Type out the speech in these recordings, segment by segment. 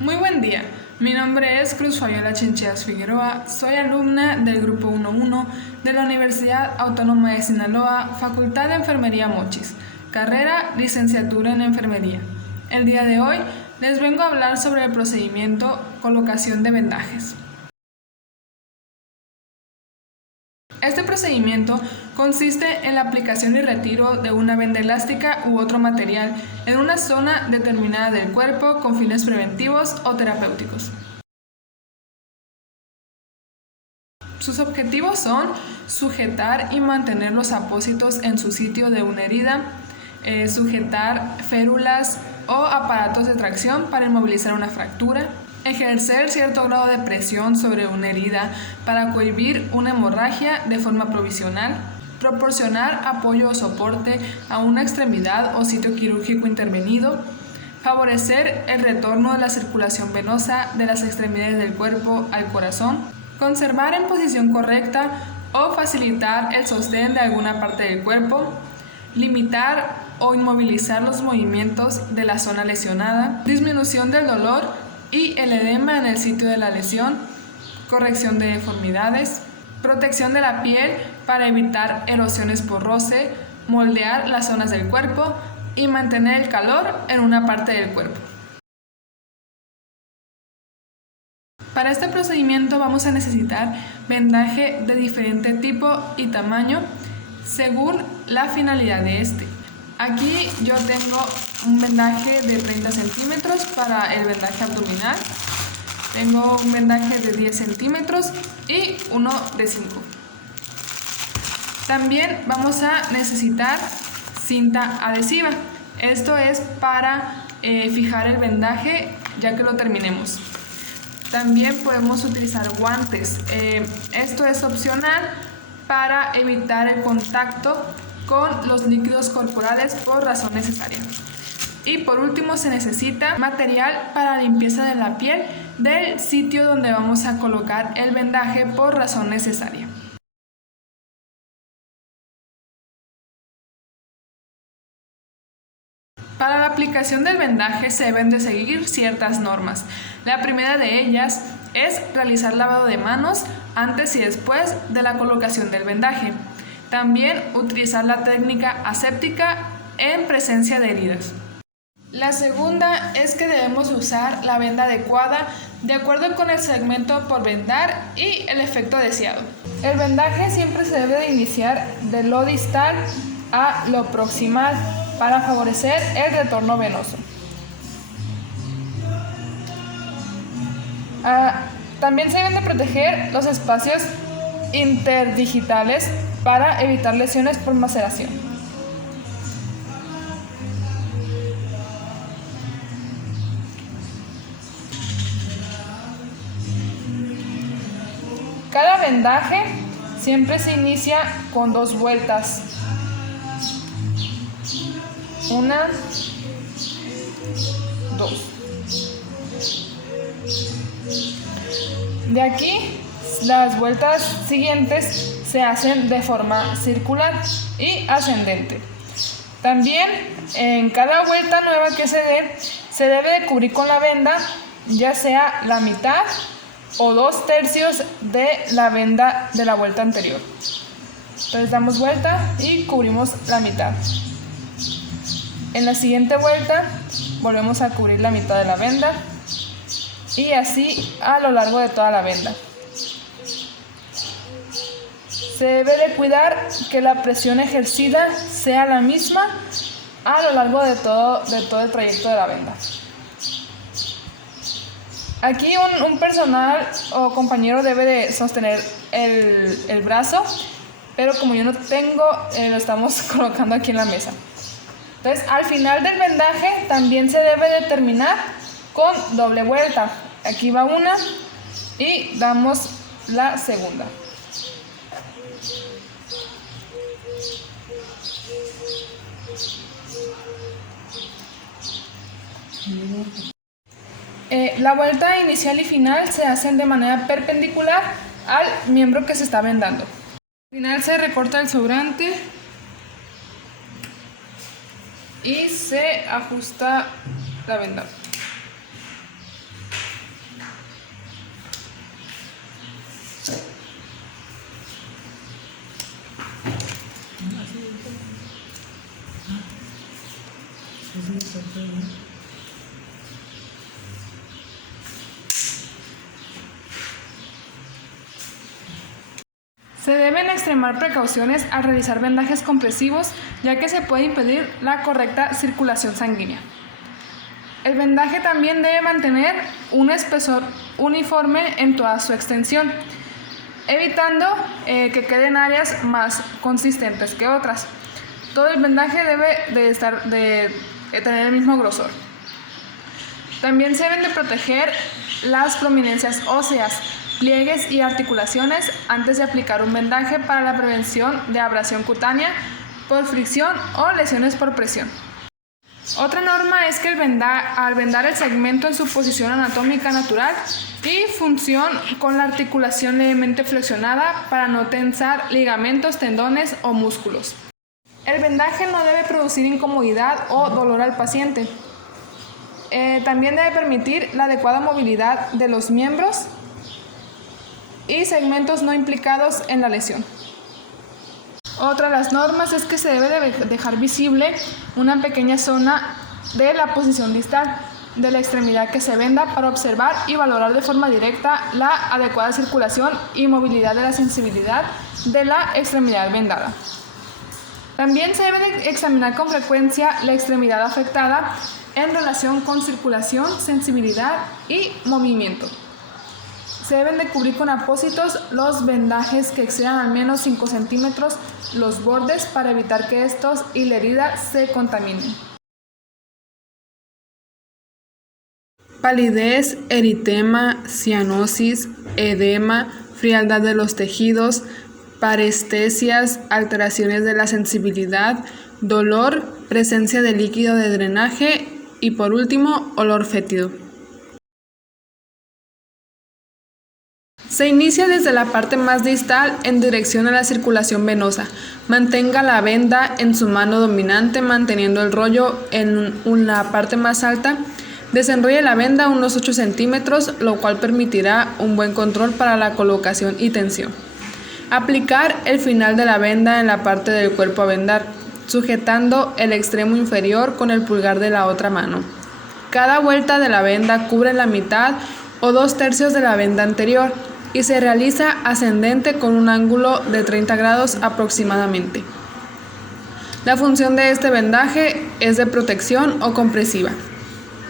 Muy buen día, mi nombre es Cruz Fabiola Chinchillas Figueroa, soy alumna del Grupo 1-1 de la Universidad Autónoma de Sinaloa, Facultad de Enfermería Mochis, carrera Licenciatura en Enfermería. El día de hoy les vengo a hablar sobre el procedimiento colocación de vendajes. Este procedimiento consiste en la aplicación y retiro de una venda elástica u otro material en una zona determinada del cuerpo con fines preventivos o terapéuticos. Sus objetivos son sujetar y mantener los apósitos en su sitio de una herida, sujetar férulas o aparatos de tracción para inmovilizar una fractura, ejercer cierto grado de presión sobre una herida para cohibir una hemorragia de forma provisional, proporcionar apoyo o soporte a una extremidad o sitio quirúrgico intervenido, favorecer el retorno de la circulación venosa de las extremidades del cuerpo al corazón, conservar en posición correcta o facilitar el sostén de alguna parte del cuerpo, limitar o inmovilizar los movimientos de la zona lesionada, disminución del dolor y el edema en el sitio de la lesión, corrección de deformidades, protección de la piel para evitar erosiones por roce, moldear las zonas del cuerpo y mantener el calor en una parte del cuerpo. Para este procedimiento vamos a necesitar vendaje de diferente tipo y tamaño según la finalidad de este. Aquí yo tengo un vendaje de 30 centímetros para el vendaje abdominal, tengo un vendaje de 10 centímetros y uno de 5. También vamos a necesitar cinta adhesiva, esto es para fijar el vendaje ya que lo terminemos. También podemos utilizar guantes, esto es opcional para evitar el contacto con los líquidos corporales por razón necesaria. Y por último se necesita material para limpieza de la piel del sitio donde vamos a colocar el vendaje por razón necesaria. Para la aplicación del vendaje se deben de seguir ciertas normas. La primera de ellas es realizar lavado de manos antes y después de la colocación del vendaje. También utilizar la técnica aséptica en presencia de heridas. La segunda es que debemos usar la venda adecuada de acuerdo con el segmento por vendar y el efecto deseado. El vendaje siempre se debe de iniciar de lo distal a lo proximal para favorecer el retorno venoso. También se deben de proteger los espacios interdigitales para evitar lesiones por maceración. Cada vendaje siempre se inicia con 2 vueltas. Una, 2. De aquí, las vueltas siguientes se hacen de forma circular y ascendente. También, en cada vuelta nueva que se dé, se debe de cubrir con la venda, ya sea la mitad o 2/3 de la venda de la vuelta anterior. Entonces damos vuelta y cubrimos la mitad. En la siguiente vuelta volvemos a cubrir la mitad de la venda y así a lo largo de toda la venda. Se debe de cuidar que la presión ejercida sea la misma a lo largo de todo el trayecto de la venda. Aquí un personal o compañero debe de sostener el brazo, pero como yo no tengo, lo estamos colocando aquí en la mesa. Entonces, al final del vendaje también se debe de terminar con doble vuelta. Aquí va una y damos la segunda. La vuelta inicial y final se hacen de manera perpendicular al miembro que se está vendando. Al final se recorta el sobrante y se ajusta la venda. Se deben extremar precauciones al realizar vendajes compresivos, ya que se puede impedir la correcta circulación sanguínea. El vendaje también debe mantener un espesor uniforme en toda su extensión, evitando que queden áreas más consistentes que otras. Todo el vendaje debe de tener el mismo grosor. También se deben de proteger las prominencias óseas, pliegues y articulaciones antes de aplicar un vendaje para la prevención de abrasión cutánea por fricción o lesiones por presión. Otra norma es que al vendar el segmento en su posición anatómica natural y función con la articulación levemente flexionada para no tensar ligamentos, tendones o músculos. El vendaje no debe producir incomodidad o dolor al paciente. También debe permitir la adecuada movilidad de los miembros y segmentos no implicados en la lesión. Otra de las normas es que se debe de dejar visible una pequeña zona de la posición distal de la extremidad que se venda para observar y valorar de forma directa la adecuada circulación y movilidad de la sensibilidad de la extremidad vendada. También se debe de examinar con frecuencia la extremidad afectada en relación con circulación, sensibilidad y movimiento. Se deben de cubrir con apósitos los vendajes que excedan al menos 5 centímetros los bordes para evitar que estos y la herida se contaminen. Palidez, eritema, cianosis, edema, frialdad de los tejidos, parestesias, alteraciones de la sensibilidad, dolor, presencia de líquido de drenaje y por último, olor fétido. Se inicia desde la parte más distal en dirección a la circulación venosa. Mantenga la venda en su mano dominante manteniendo el rollo en la parte más alta. Desenrolle la venda unos 8 centímetros, lo cual permitirá un buen control para la colocación y tensión. Aplicar el final de la venda en la parte del cuerpo a vendar, sujetando el extremo inferior con el pulgar de la otra mano. Cada vuelta de la venda cubre la mitad o 2/3 de la venda anterior y se realiza ascendente con un ángulo de 30 grados aproximadamente. La función de este vendaje es de protección o compresiva.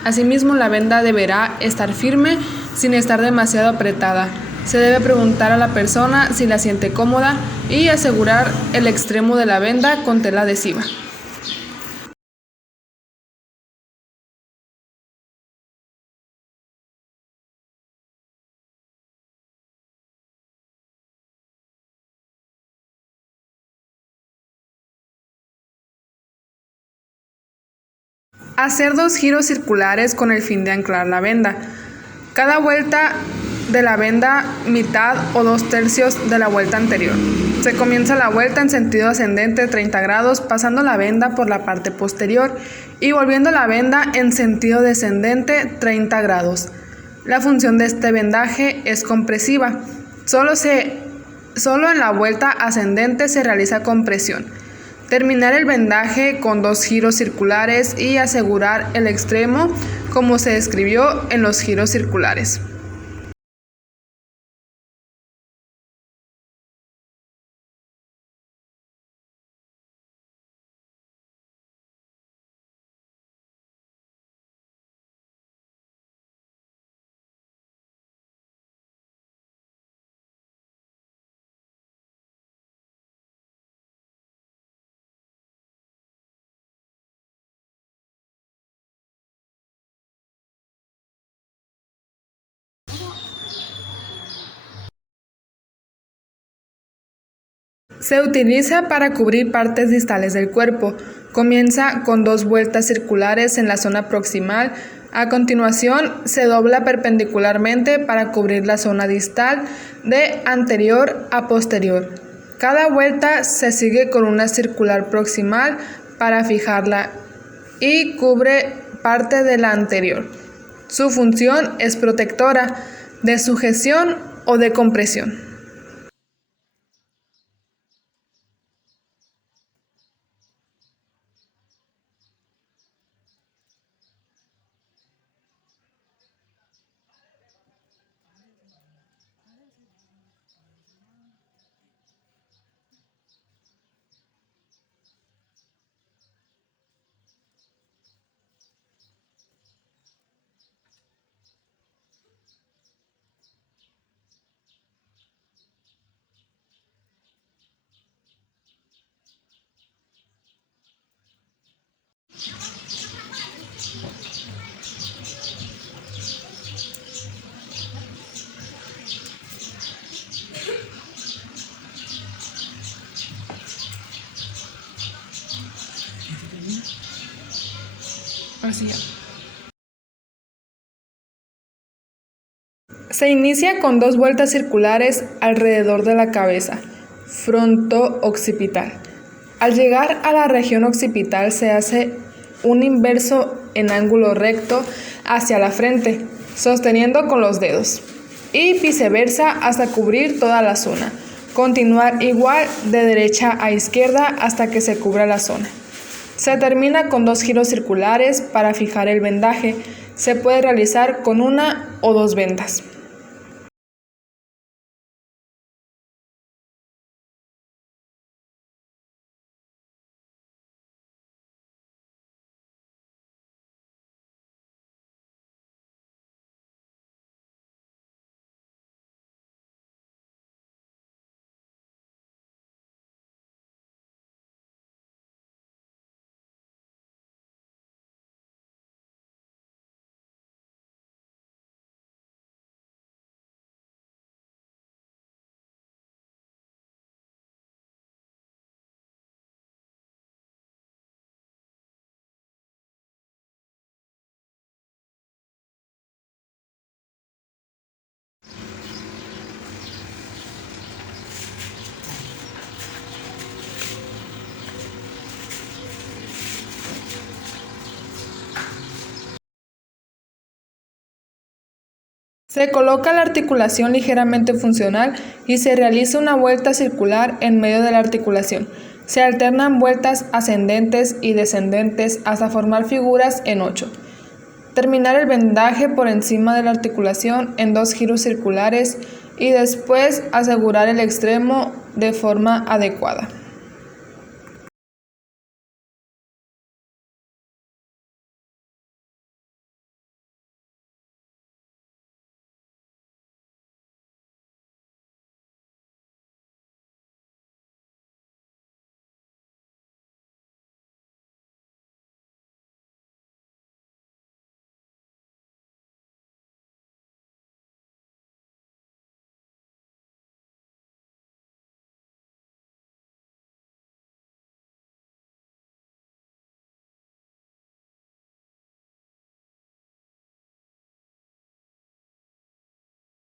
Asimismo, la venda deberá estar firme sin estar demasiado apretada. Se debe preguntar a la persona si la siente cómoda y asegurar el extremo de la venda con tela adhesiva. Hacer 2 giros circulares con el fin de anclar la venda. Cada vuelta de la venda mitad o 2/3 de la vuelta anterior. Se comienza la vuelta en sentido ascendente 30 grados pasando la venda por la parte posterior y volviendo la venda en sentido descendente 30 grados. La función de este vendaje es compresiva. Solo en la vuelta ascendente se realiza compresión. Terminar el vendaje con 2 giros circulares y asegurar el extremo como se describió en los giros circulares. Se utiliza para cubrir partes distales del cuerpo. Comienza con 2 vueltas circulares en la zona proximal. A continuación, se dobla perpendicularmente para cubrir la zona distal de anterior a posterior. Cada vuelta se sigue con una circular proximal para fijarla y cubre parte de la anterior. Su función es protectora, de sujeción o de compresión. anestesia. Se inicia con 2 vueltas circulares alrededor de la cabeza, fronto-occipital. Al llegar a la región occipital se hace un inverso en ángulo recto hacia la frente, sosteniendo con los dedos, y viceversa hasta cubrir toda la zona. Continuar igual de derecha a izquierda hasta que se cubra la zona. Se termina con 2 giros circulares para fijar el vendaje. Se puede realizar con 1 o 2 vendas. Se coloca la articulación ligeramente funcional y se realiza una vuelta circular en medio de la articulación. Se alternan vueltas ascendentes y descendentes hasta formar figuras en 8. Terminar el vendaje por encima de la articulación en 2 giros circulares y después asegurar el extremo de forma adecuada.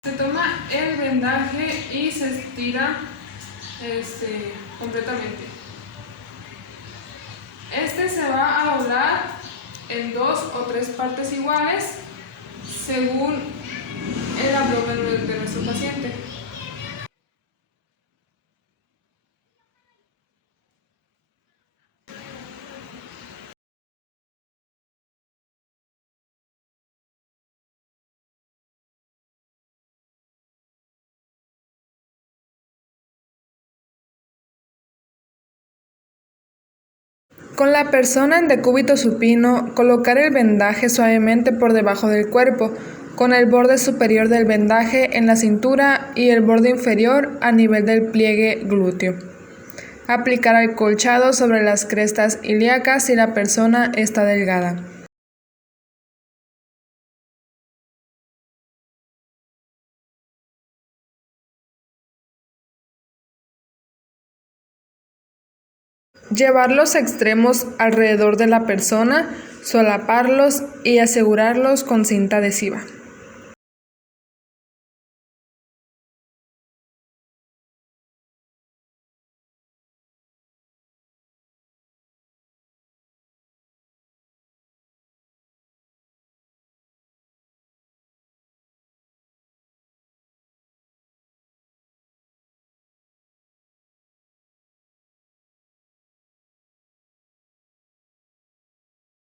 Se toma el vendaje y se estira completamente. Este se va a doblar en 2 o 3 partes iguales según el abdomen de nuestro paciente. Con la persona en decúbito supino, colocar el vendaje suavemente por debajo del cuerpo, con el borde superior del vendaje en la cintura y el borde inferior a nivel del pliegue glúteo. Aplicar acolchado sobre las crestas ilíacas si la persona está delgada. Llevar los extremos alrededor de la persona, solaparlos y asegurarlos con cinta adhesiva.